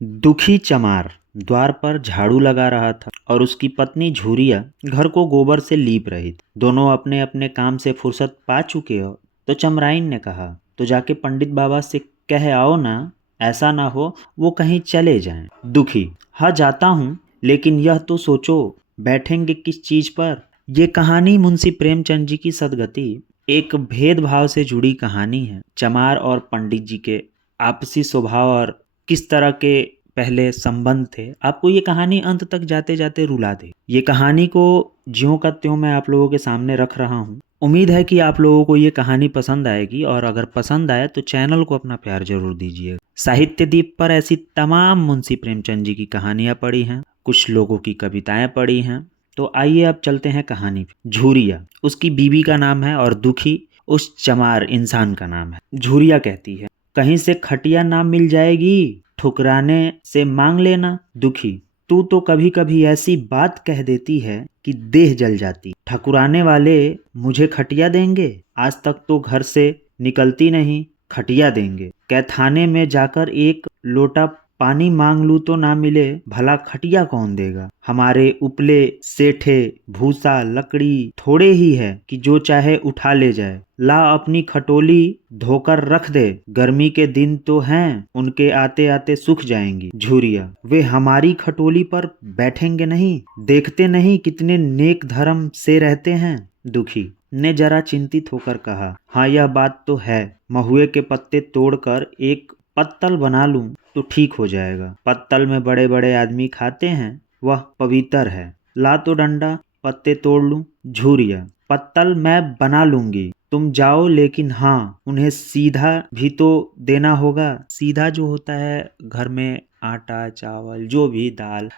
दुखी चमार द्वार पर झाड़ू लगा रहा था और उसकी पत्नी झूरिया घर को गोबर से लीप रही थी। दोनों अपने अपने काम से फुर्सत पा चुके हो तो चमराइन ने कहा, तो जाके पंडित बाबा से कह आओ ना, ऐसा ना हो वो कहीं चले जाएं। दुखी, हाँ जाता हूँ, लेकिन यह तो सोचो बैठेंगे किस चीज पर। ये कहानी मुंशी प्रेमचंद जी की सदगति एक भेदभाव से जुड़ी कहानी है। चमार और पंडित जी के आपसी स्वभाव और किस तरह के पहले संबंध थे, आपको ये कहानी अंत तक जाते जाते रुला दे। ये कहानी को ज्यों का त्यों मैं आप लोगों के सामने रख रहा हूँ। उम्मीद है कि आप लोगों को ये कहानी पसंद आएगी, और अगर पसंद आए तो चैनल को अपना प्यार जरूर दीजिए। साहित्य दीप पर ऐसी तमाम मुंशी प्रेमचंद जी की कहानियां पड़ी हैं, कुछ लोगों की कविताएं पड़ी हैं। तो आइए अब चलते हैं कहानी पे। झूरिया उसकी बीवी का नाम है और दुखी उस चमार इंसान का नाम है। झूरिया कहती है, कहीं से खटिया ना मिल जाएगी, ठुकराने से मांग लेना। दुखी, तू तो कभी कभी ऐसी बात कह देती है कि देह जल जाती। ठकुराने वाले मुझे खटिया देंगे? आज तक तो घर से निकलती नहीं, खटिया देंगे। कै थाने में जाकर एक लोटा पानी मांग लूं तो ना मिले, भला खटिया कौन देगा? हमारे उपले सेठे भूसा लकड़ी थोड़े ही है कि जो चाहे उठा ले जाए। ला अपनी खटोली धोकर रख दे, गर्मी के दिन तो हैं, उनके आते आते सूख जाएंगी। झूरिया, वे हमारी खटोली पर बैठेंगे नहीं? देखते नहीं कितने नेक धर्म से रहते हैं। दुखी ने जरा चिंतित होकर कहा, हाँ यह बात तो है, महुए के पत्ते तोड़कर एक पत्तल बना लूं तो ठीक हो जाएगा। पत्तल में बड़े बड़े आदमी खाते हैं, वह पवित्र है। ला तो डंडा, पत्ते तोड़ लूं। झूरिया, पत्तल मैं बना लूंगी, तुम जाओ, लेकिन हाँ उन्हें सीधा भी तो देना होगा। सीधा जो होता है घर में आटा चावल जो भी दाल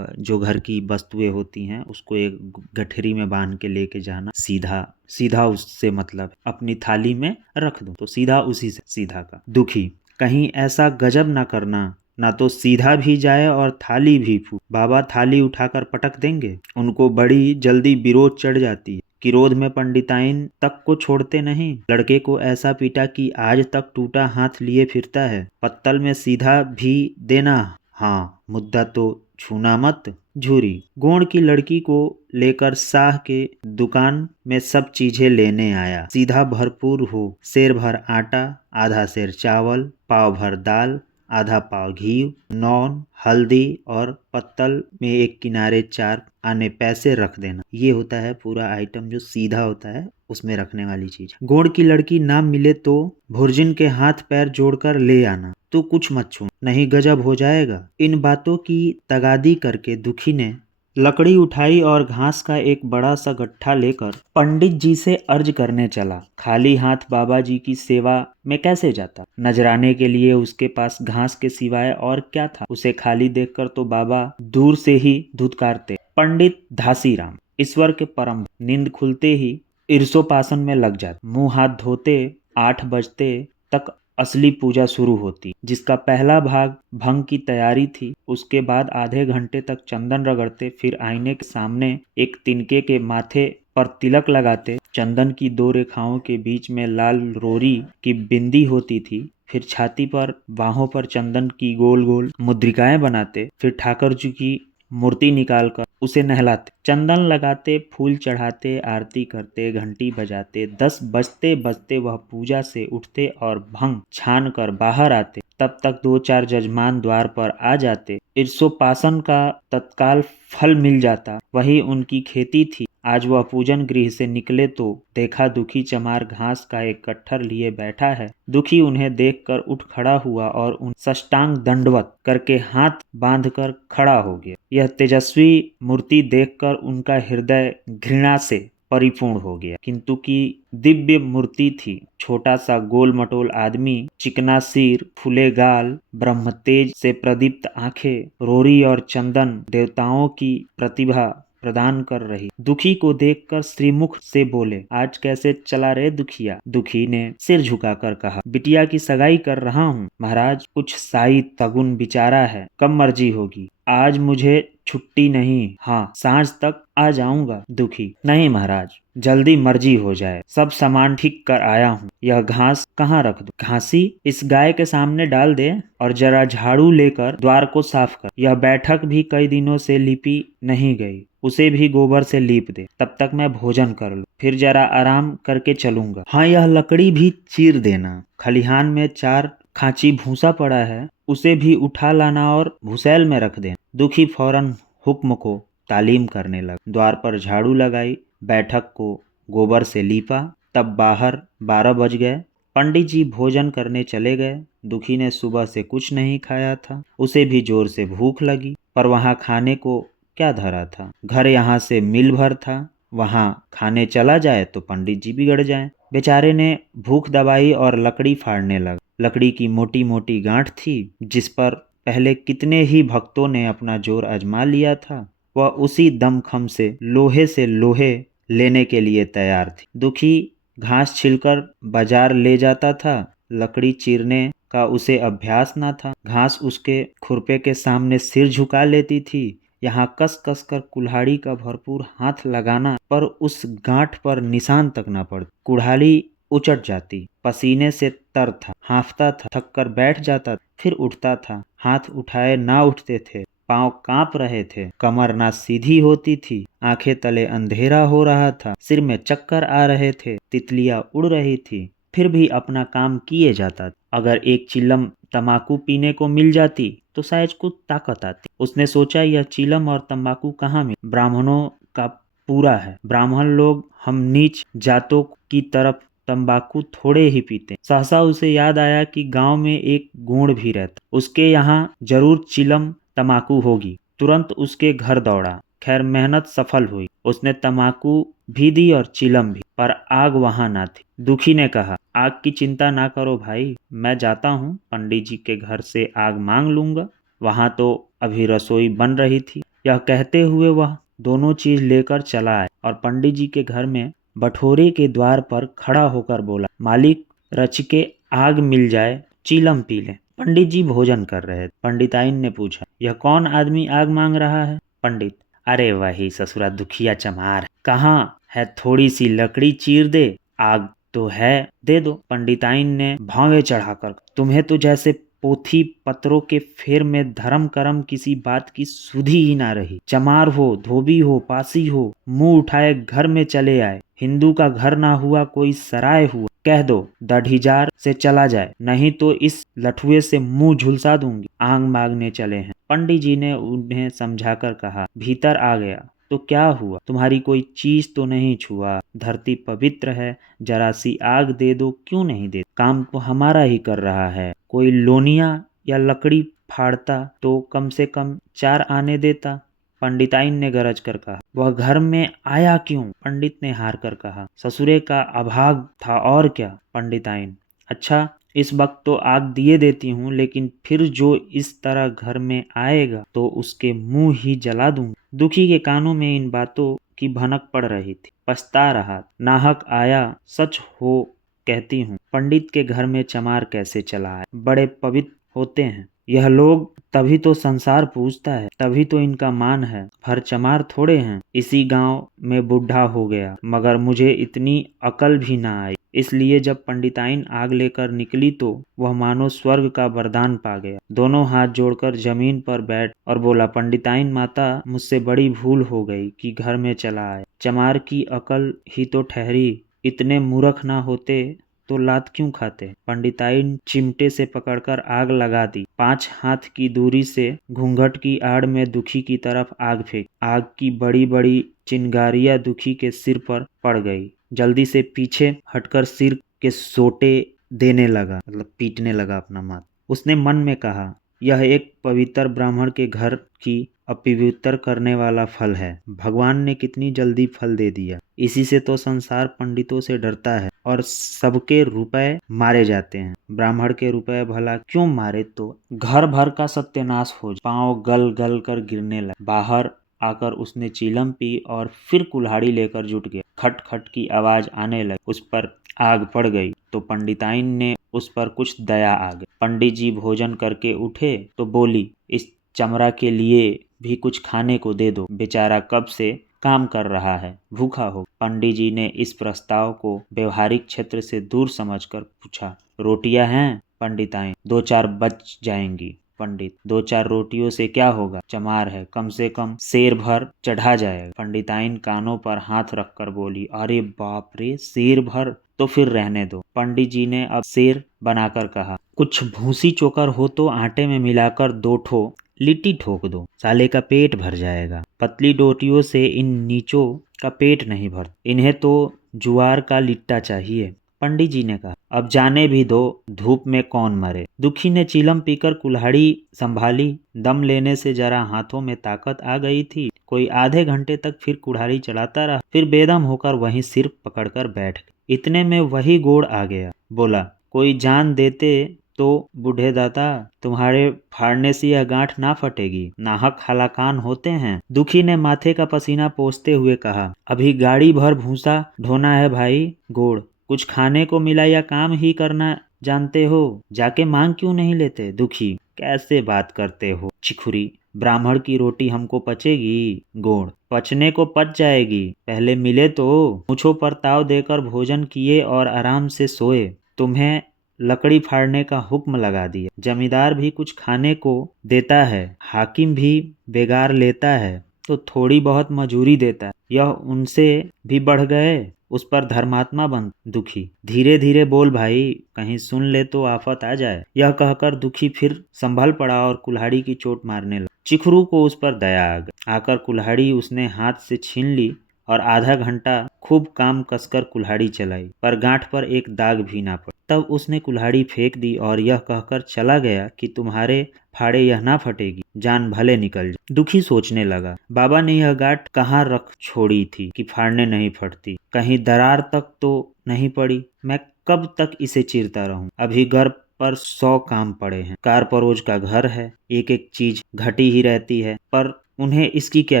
जो घर की वस्तुएं होती हैं उसको एक गठरी में बांध के लेके जाना। सीधा सीधा उससे मतलब अपनी थाली में रख दो, तो सीधा उसी से सीधा का। दुखी, कहीं ऐसा गजब ना करना, ना तो सीधा भी जाए और थाली भी फूट। बाबा थाली उठाकर पटक देंगे, उनको बड़ी जल्दी विरोध चढ़ जाती है। किरोध में पंडिताइन तक को छोड़ते नहीं। लड़के को ऐसा पीटा कि आज तक टूटा हाथ लिए फिरता है। पत्तल में सीधा भी देना, हाँ मुद्दा तो छूना मत। झूरी, गोंड की लड़की को लेकर साह के दुकान में सब चीजें लेने आया। सीधा भरपूर हो, सेर भर आटा, आधा सेर चावल, पाव भर दाल, आधा पाव घी, नौन, हल्दी और पत्तल में एक किनारे 4 आने पैसे रख देना। ये होता है पूरा आइटम जो सीधा होता है उसमें रखने वाली चीज। गोड़ की लड़की ना मिले तो भुर्जिन के हाथ पैर जोड़कर ले आना, तो कुछ मत छू, नहीं गजब हो जाएगा। इन बातों की तगादी करके दुखी ने लकड़ी उठाई और घास का एक बड़ा सा गट्ठा लेकर पंडित जी से अर्ज करने चला। खाली हाथ बाबा जी की सेवा में कैसे जाता? नजराने के लिए उसके पास घास के सिवाय और क्या था? उसे खाली देखकर तो बाबा दूर से ही धुतकारते। पंडित धासीराम ईश्वर के परम, नींद खुलते ही ईर्षोपासन में लग जाते। मुंह हाथ धोते 8 बजते तक असली पूजा शुरू होती, जिसका पहला भाग भंग की तैयारी थी। उसके बाद आधे घंटे तक चंदन रगड़ते, फिर आईने के सामने एक तिनके के माथे पर तिलक लगाते। चंदन की 2 रेखाओं के बीच में लाल रोरी की बिंदी होती थी। फिर छाती पर बाहों पर चंदन की गोल गोल मुद्रिकाएं बनाते। फिर ठाकुर जी की मूर्ति निकालकर उसे नहलाते, चंदन लगाते, फूल चढ़ाते, आरती करते, घंटी बजाते। 10 बजते बजते वह पूजा से उठते और भंग छान कर बाहर आते। तब तक 2-4 जजमान द्वार पर आ जाते। ईर्षोपासन का तत्काल फल मिल जाता। वही उनकी खेती थी। आज वह पूजन गृह से निकले तो देखा दुखी चमार घास का एक कट्ठर लिए बैठा है। दुखी उन्हें देखकर उठ खड़ा हुआ और उन साष्टांग दंडवत करके हाथ बांधकर खड़ा हो गया। यह तेजस्वी मूर्ति देखकर उनका हृदय घृणा से परिपूर्ण हो गया। किंतु की दिव्य मूर्ति थी। छोटा सा गोल मटोल आदमी, चिकना सिर, फूले गाल, ब्रह्मतेज से प्रदीप्त आंखें, रोरी और चंदन देवताओं की प्रतिभा प्रदान कर रही। दुखी को देखकर श्रीमुख से बोले, आज कैसे चला रे दुखिया? दुखी ने सिर झुकाकर कहा, बिटिया की सगाई कर रहा हूँ महाराज। कुछ साई तगुन बिचारा है, कब मर्जी होगी। आज मुझे छुट्टी नहीं, हाँ सांझ तक आ जाऊंगा। दुखी, नहीं महाराज, जल्दी मर्जी हो जाए, सब सामान ठीक कर आया हूँ। यह घास कहाँ रख दूं? घासी इस गाय के सामने डाल दे और जरा झाड़ू लेकर द्वार को साफ कर। यह बैठक भी कई दिनों से लिपी नहीं गई, उसे भी गोबर से लीप दे। तब तक मैं भोजन कर लूं, फिर जरा आराम करके चलूंगा। हाँ, यह लकड़ी भी चीर देना। खलिहान में 4 खांची भूसा पड़ा है, उसे भी उठा लाना और भूसेल में रख देना। दुखी फौरन हुक्म को तालीम करने लगा। द्वार पर झाड़ू लगाई, बैठक को गोबर से लीपा। तब बाहर 12 बज गए। पंडित जी भोजन करने चले गए। दुखी ने सुबह से कुछ नहीं खाया था, उसे भी जोर से भूख लगी, पर वहां खाने को क्या धरा था। घर यहाँ से मील भर था, वहां खाने चला जाए तो पंडित जी बिगड़ जाएं। बेचारे ने भूख दबाई और लकड़ी फाड़ने लगा। लकड़ी की मोटी मोटी गांठ थी, जिस पर पहले कितने ही भक्तों ने अपना जोर आजमा लिया था। वह उसी दमखम से लोहे लेने के लिए तैयार थी। दुखी घास छिलकर बाजार ले जाता था, लकड़ी चीरने का उसे अभ्यास न था। घास उसके खुरपे के सामने सिर झुका लेती थी। यहाँ कस कस कर कुल्हाड़ी का भरपूर हाथ लगाना, पर उस गांठ पर निशान तक न पड़ता। कुल्हाड़ी उचट जाती, पसीने से तर था, हांफता था, थक कर बैठ जाता, फिर उठता था। हाथ उठाए ना उठते थे, पांव कांप रहे थे, कमर ना सीधी होती थी, आंखें तले अंधेरा हो रहा था, सिर में चक्कर आ रहे थे, तितलियां उड़ रही थी, फिर भी अपना काम किए जाता था। अगर एक चिलम तंबाकू पीने को मिल जाती तो शायद कुछ ताकत आती। उसने सोचा, यह चिलम और तंबाकू कहाँ मिल? ब्राह्मणों का पूरा है। ब्राह्मण लोग हम नीच जातों की तरफ तंबाकू थोड़े ही पीते। सहसा उसे याद आया कि गांव में एक गुण भी रहता, उसके यहाँ जरूर चिलम तंबाकू होगी। तुरंत उसके घर दौड़ा। खैर मेहनत सफल हुई, उसने तंबाकू भी दी और चिलम भी, पर आग वहां ना थी। दुखी ने कहा, आग की चिंता ना करो भाई, मैं जाता हूँ, पंडित जी के घर से आग मांग लूंगा, वहां तो अभी रसोई बन रही थी। यह कहते हुए वह दोनों चीज लेकर चला आया और पंडित जी के घर में बठोरे के द्वार पर खड़ा होकर बोला, मालिक, रच के आग मिल जाए, चीलम पी ले। पंडित जी भोजन कर रहे थे। पंडिताइन ने पूछा, यह कौन आदमी आग मांग रहा है? पंडित, अरे वही ससुरा दुखिया चमार, कहाँ है? थोड़ी सी लकड़ी चीर दे, आग तो है, दे दो। पंडिताइन ने भावे चढ़ाकर, तुम्हें तो जैसे पोथी पत्रों के फेर में धर्म करम किसी बात की सुधि ही ना रही। चमार हो, धोबी हो, पासी हो, मुंह उठाए घर में चले आए। हिंदू का घर ना हुआ कोई सराय हुआ, कह दो दढ़ीजार से चला जाए, नहीं तो इस लठुए से मुंह झुलसा दूंगी। आग मांगने चले हैं। पंडित जी ने उन्हें समझाकर कहा, भीतर आ गया तो क्या हुआ? तुम्हारी कोई चीज तो नहीं छुआ, धरती पवित्र है, जरा सी आग दे दो, क्यों नहीं दे? काम तो हमारा ही कर रहा है, कोई लोनिया या लकड़ी फाड़ता तो कम से कम 4 आने देता। पंडिताइन ने गरज कर कहा, वह घर में आया क्यों? पंडित ने हार कर कहा, ससुरे का अभाग था और क्या। पंडिताइन, अच्छा, इस वक्त तो आग दिए देती हूँ, लेकिन फिर जो इस तरह घर में आएगा तो उसके मुंह ही जला दूंगी। दुखी के कानों में इन बातों की भनक पड़ रही थी। पछता रहा, नाहक आया, सच हो कहती हूँ, पंडित के घर में चमार कैसे चला आए? बड़े पवित्र होते हैं यह लोग, तभी तो संसार पूजता है, तभी तो इनका मान है। हर चमार थोड़े हैं। इसी गांव में बूढ़ा हो गया, मगर मुझे इतनी अकल भी ना आई। इसलिए जब पंडिताइन आग लेकर निकली तो वह मानो स्वर्ग का वरदान पा गया। दोनों हाथ जोड़कर जमीन पर बैठ और बोला, पंडिताइन माता, मुझसे बड़ी भूल हो गई कि घर में चला आया। चमार की अकल ही तो ठहरी, इतने मूर्ख ना होते तो लात क्यों खाते? पंडिताइन चिमटे से पकड़कर आग लगा दी। 5 हाथ की दूरी से घूंघट की आड़ में दुखी की तरफ आग फेंक। आग की बड़ी बड़ी चिंगारियां दुखी के सिर पर पड़ गई। जल्दी से पीछे हटकर सिर के सोटे देने लगा, मतलब पीटने लगा अपना माथा। उसने मन में कहा, यह एक पवित्र ब्राह्मण के घर की अपवित्र करने वाला फल है। भगवान ने कितनी जल्दी फल दे दिया। इसी से तो संसार पंडितों से डरता है और सबके रुपए मारे जाते हैं। ब्राह्मण के रुपए भला क्यों मारे? तो घर भर का सत्यानाश हो जाए। पांव गल गल कर गिरने लगे। बाहर आकर उसने चीलम पी और फिर कुल्हाड़ी लेकर जुट गया। खट खट की आवाज आने लगी। उस पर आग पड़ गई तो पंडिताइन ने उस पर कुछ दया आ गई। पंडित जी भोजन करके उठे तो बोली, इस चमरा के लिए भी कुछ खाने को दे दो, बेचारा कब से काम कर रहा है, भूखा हो। पंडित जी ने इस प्रस्ताव को व्यवहारिक क्षेत्र से दूर समझकर पूछा, रोटियां हैं? पंडिताइन, 2-4 बच जाएंगी। पंडित, 2-4 रोटियों से क्या होगा, चमार है, कम से कम शेर भर चढ़ा जाएगा। पंडिताइन कानों पर हाथ रखकर बोली, अरे बाप रे, शेर भर तो फिर रहने दो। पंडित जी ने अब शेर बनाकर कहा, कुछ भूसी चोकर हो तो आटे में मिलाकर 2 ठो लिट्टी ठोक दो, साले का पेट भर जाएगा। पतली रोटियों से इन नीचों का पेट नहीं भर, इन्हें तो जुआर का लिट्टा चाहिए। पंडित जी ने कहा, अब जाने भी दो, धूप में कौन मरे। दुखी ने चिलम पीकर कुल्हाड़ी संभाली। दम लेने से जरा हाथों में ताकत आ गई थी। कोई आधे घंटे तक फिर कुल्हाड़ी चलाता रहा, फिर बेदम होकर वहीं सिर पकड़कर बैठ गया। इतने में वही गोड़ आ गया। बोला, कोई जान देते तो बूढ़े दाता, तुम्हारे फाड़ने से यह गांठ ना फटेगी, नाहक हलाकान होते हैं। दुखी ने माथे का पसीना पोंछते हुए कहा, अभी गाड़ी भर भूसा ढोना है भाई। गोड़, कुछ खाने को मिला या काम ही करना जानते हो, जाके मांग क्यों नहीं लेते। दुखी, कैसे बात करते हो चिखुरी, ब्राह्मण की रोटी हमको पचेगी। गोड़, पचने को पच जाएगी, पहले मिले तो। मूंछों पर ताव देकर भोजन किए और आराम से सोए। तुम्हें लकड़ी फाड़ने का हुक्म लगा दिया। जमींदार भी कुछ खाने को देता है, हाकिम भी बेगार लेता है तो थोड़ी बहुत मजूरी देता है, यह उनसे भी बढ़ गए, उस पर धर्मात्मा बन। दुखी, धीरे धीरे बोल भाई, कहीं सुन ले तो आफत आ जाए। यह कहकर दुखी फिर संभल पड़ा और कुल्हाड़ी की चोट मारने लगा। चिखरू को उस पर दया आ गई। आकर कुल्हाड़ी उसने हाथ से छीन ली और आधा घंटा खूब काम कसकर कुल्हाड़ी चलाई, पर गांठ पर एक दाग भी ना पड़ा। तब उसने कुल्हाड़ी फेंक दी और यह कहकर चला गया कि तुम्हारे फाड़े यह ना फटेगी, जान भले निकल जाए। दुखी सोचने लगा, बाबा ने यह गांठ कहाँ रख छोड़ी थी कि फाड़ने नहीं फटती, कहीं दरार तक तो नहीं पड़ी। मैं कब तक इसे चीरता रहूं, अभी घर पर 100 काम पड़े हैं। कार परोज का घर है, एक एक चीज घटी ही रहती है, पर उन्हें इसकी क्या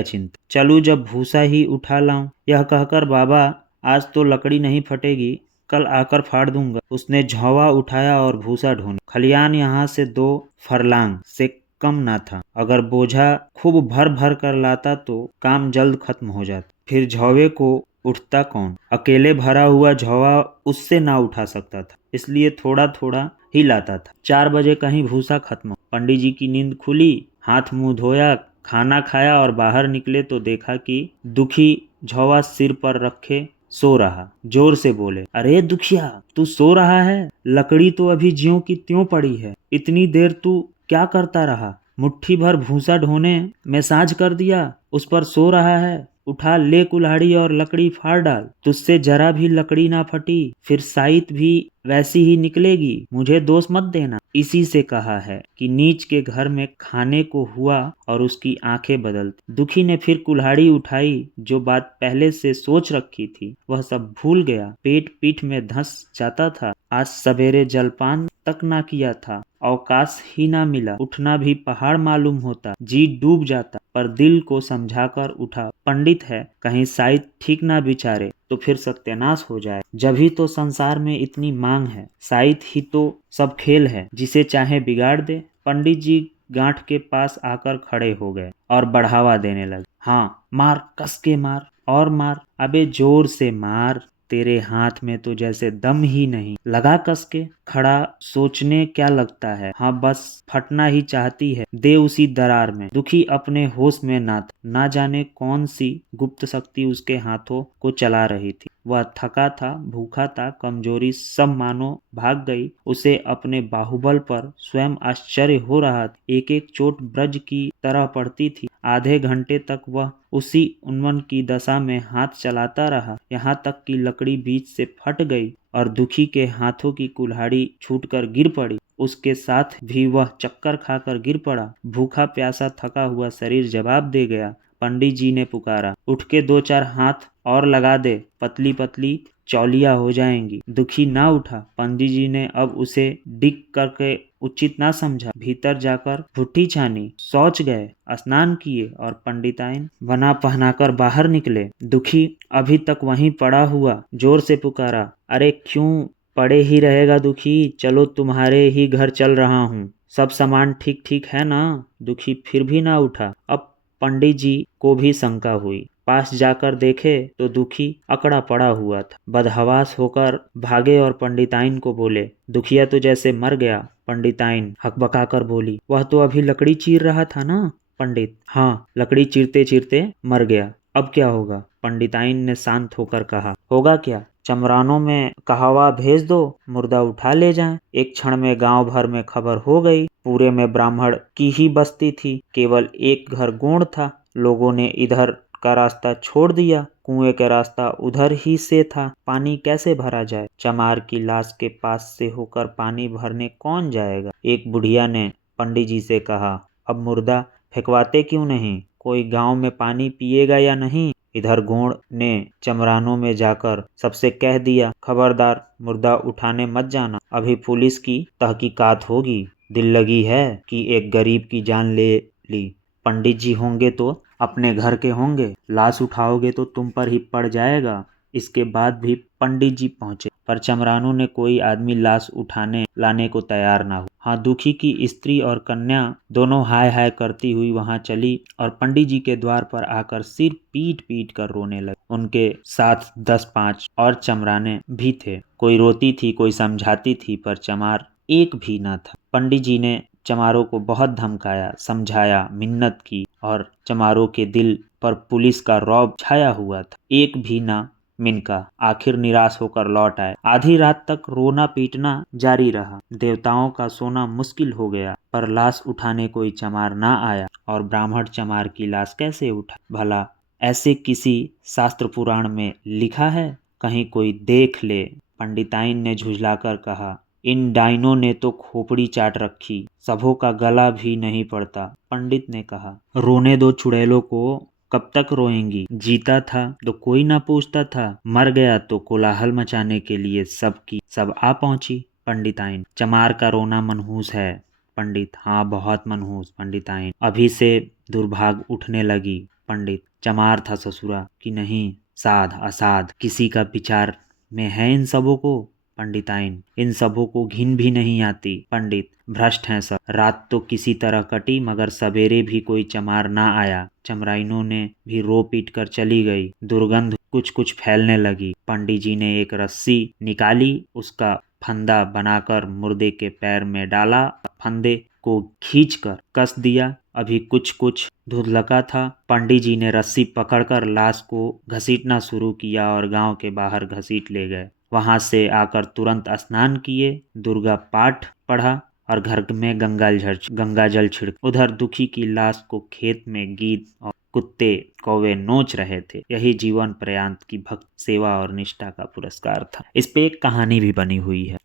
चिंता। चलूं जब भूसा ही उठा लाऊं। यह कहकर बाबा, आज तो लकड़ी नहीं फटेगी, कल आकर फाड़ दूंगा। उसने झौवा उठाया और भूसा ढूंढा। खलियान यहाँ से 2 फरलांग से कम ना था। अगर बोझा खूब भर भर कर लाता तो काम जल्द खत्म हो जाता। फिर झौवे को उठता कौन, अकेले भरा हुआ झौवा उससे ना उठा सकता था, इसलिए थोड़ा थोड़ा ही लाता था। 4 बजे कहीं भूसा खत्म। पंडित जी की नींद खुली, हाथ मुंह धोया, खाना खाया और बाहर निकले तो देखा कि दुखी झौवा सिर पर रखे सो रहा। जोर से बोले, अरे दुखिया, तू सो रहा है? लकड़ी तो अभी ज्यों की त्यों पड़ी है, इतनी देर तू क्या करता रहा? मुट्ठी भर भूसा ढोने में साझ कर दिया, उस पर सो रहा है। उठा ले कुल्हाड़ी और लकड़ी फाड़ डाल। तुझसे जरा भी लकड़ी ना फटी, फिर साइत भी वैसी ही निकलेगी। मुझे दोष मत देना। इसी से कहा है कि नीच के घर में खाने को हुआ और उसकी आंखें बदलती। दुखी ने फिर कुल्हाड़ी उठाई। जो बात पहले से सोच रखी थी वह सब भूल गया। पेट पीठ में धंस जाता था। आज सवेरे जलपान तक ना किया था, अवकाश ही ना मिला। उठना भी पहाड़ मालूम होता, जी डूब जाता, पर दिल को समझाकर उठा। पंडित है, कहीं साइत ठीक ना बिचारे तो फिर सत्यानाश हो जाए। जभी तो संसार में इतनी मांग है, साइत ही तो सब खेल है, जिसे चाहे बिगाड़ दे। पंडित जी गांठ के पास आकर खड़े हो गए और बढ़ावा देने लगे। हाँ, मार, कस के मार और मार, अबे जोर से मार, तेरे हाथ में तो जैसे दम ही नहीं। लगा कस के। खड़ा सोचने क्या लगता है, हाँ बस फटना ही चाहती है, दे उसी दरार में। दुखी अपने होश में ना था। ना जाने कौन सी गुप्त शक्ति उसके हाथों को चला रही थी। वह थका था, भूखा था, कमजोरी सब मानो भाग गई। उसे अपने बाहुबल पर स्वयं आश्चर्य हो रहा था। एक एक चोट ब्रज की तरह पड़ती थी। आधे घंटे तक वह उसी उन्मन की दशा में हाथ चलाता रहा, यहाँ तक कि लकड़ी बीच से फट गई और दुखी के हाथों की कुल्हाड़ी छूटकर गिर पड़ी। उसके साथ भी वह चक्कर खाकर गिर पड़ा। भूखा प्यासा थका हुआ शरीर जवाब दे गया। पंडित जी ने पुकारा, उठ के 2-4 हाथ और लगा दे, पतली पतली चौलिया हो जाएंगी। दुखी ना उठा। पंडित जी ने अब उसे डिग करके उचित ना समझा। भीतर जाकर भुट्टी छानी, शौच गए, स्नान किए और पंडिताइन बना पहनाकर बाहर निकले। दुखी अभी तक वहीं पड़ा हुआ जोर से पुकारा, अरे क्यों पड़े ही रहेगा दुखी, चलो तुम्हारे ही घर चल रहा हूँ। सब सामान ठीक ठीक है ना? दुखी फिर भी ना उठा। अब पंडित जी को भी शंका हुई। पास जाकर देखे तो दुखी अकड़ा पड़ा हुआ था। बदहवास होकर भागे और पंडिताइन को बोले। दुखिया तो जैसे मर गया। पंडिताइन हकबकाकर बोली, वह तो अभी लकड़ी चीर रहा था ना? पंडित, हाँ, लकड़ी चीरते चीरते मर गया। अब क्या होगा? पंडिताइन ने शांत होकर कहा। होगा क्या? चमरानों में कहावा भेज दो, मुर्दा उठा ले जाएं। एक क्षण में गांव भर में खबर हो गई। पूरे में ब्राह्मण की ही बस्ती थी। केवल एक घर गोंड था। लोगों ने इधर का रास्ता छोड़ दिया। कुएं का रास्ता उधर ही से था। पानी कैसे भरा जाए? चमार की लाश के पास से होकर पानी भरने कौन जाएगा? एक बुढ़िया ने पंडित जी से कहा, अब मुर्दा फेंकवाते क्यों नहीं? कोई गांव में पानी पिएगा या नहीं? इधर गोंड ने चमरानों में जाकर सबसे कह दिया, खबरदार मुर्दा उठाने मत जाना, अभी पुलिस की तहकीकात होगी। दिल लगी है कि एक गरीब की जान ले ली। पंडित जी होंगे तो अपने घर के होंगे, लाश उठाओगे तो तुम पर ही पड़ जाएगा। इसके बाद भी पंडित जी पहुंचे, पर चमरानों ने कोई आदमी लाश उठाने लाने को तैयार ना हुआ। हाँ, दुखी की स्त्री और कन्या दोनों हाय हाय करती हुई वहां चली और पंडित जी के द्वार पर आकर सिर पीट पीट कर रोने लगे। उनके साथ 10-5 और चमराने भी थे। कोई रोती थी, कोई समझाती थी, पर चमार एक भी न था। पंडित जी ने चमारों को बहुत धमकाया, समझाया, मिन्नत की और चमारों के दिल पर पुलिस का रौब छाया हुआ था। एक भी ना मिनका। आखिर निराश होकर लौट आए। आधी रात तक रोना पीटना जारी रहा। देवताओं का सोना मुश्किल हो गया, पर लाश उठाने कोई चमार ना आया। और ब्राह्मण चमार की लाश कैसे उठा? भला ऐसे किसी शास्त्र पुराण में लिखा है? कहीं कोई देख ले। पंडिताइन ने झुझलाकर कहा, इन डाइनों ने तो खोपड़ी चाट रखी, सबों का गला भी नहीं पड़ता। पंडित ने कहा, रोने दो चुड़ैलों को, कब तक रोएंगी? जीता था तो कोई ना पूछता था, मर गया तो कोलाहल मचाने के लिए सब आ पहुंची। पंडिताइन, चमार का रोना मनहूस है। पंडित, हाँ बहुत मनहूस। पंडिताइन, अभी से दुर्भाग उठने लगी। पंडित, चमार था ससुरा कि नहीं? साध असाध किसी का विचार में है इन सबों को? पंडिताइन, इन सबों को घिन भी नहीं आती। पंडित, भ्रष्ट हैं सब। रात तो किसी तरह कटी, मगर सवेरे भी कोई चमार ना आया। चमराइनों ने भी रो पीट कर चली गई। दुर्गंध कुछ कुछ फैलने लगी। पंडित जी ने एक रस्सी निकाली, उसका फंदा बनाकर मुर्दे के पैर में डाला, फंदे को खींचकर कस दिया। अभी कुछ कुछ धुंधलका था। पंडित जी ने रस्सी पकड़कर लाश को घसीटना शुरू किया और गांव के बाहर घसीट ले गए। वहां से आकर तुरंत स्नान किए, दुर्गा पाठ पढ़ा और घर में गंगा जल छिड़क। उधर दुखी की लाश को खेत में गीद और कुत्ते कौवे नोच रहे थे। यही जीवन पर्यंत की भक्त सेवा और निष्ठा का पुरस्कार था। इस पे एक कहानी भी बनी हुई है।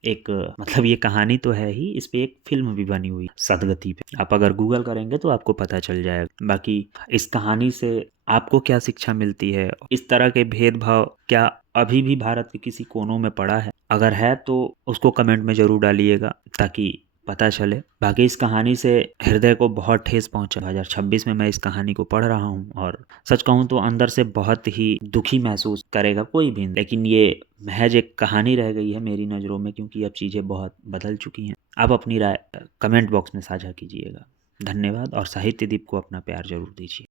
मतलब ये कहानी तो है ही, इस पे एक फिल्म भी बनी हुई है सदगति पे। आप अगर गूगल करेंगे तो आपको पता चल जाएगा। बाकी इस कहानी से आपको क्या शिक्षा मिलती है? इस तरह के भेदभाव क्या अभी भी भारत के किसी कोनों में पड़ा है? अगर है तो उसको कमेंट में जरूर डालिएगा ताकि पता चले। बाकी इस कहानी से हृदय को बहुत ठेस पहुंचा। 2026 में मैं इस कहानी को पढ़ रहा हूं और सच कहूं तो अंदर से बहुत ही दुखी महसूस करेगा कोई भी। लेकिन ये महज एक कहानी रह गई है मेरी नज़रों में, क्योंकि अब चीज़ें बहुत बदल चुकी हैं। आप अपनी राय कमेंट बॉक्स में साझा कीजिएगा। धन्यवाद और साहित्य दीप को अपना प्यार जरूर दीजिए।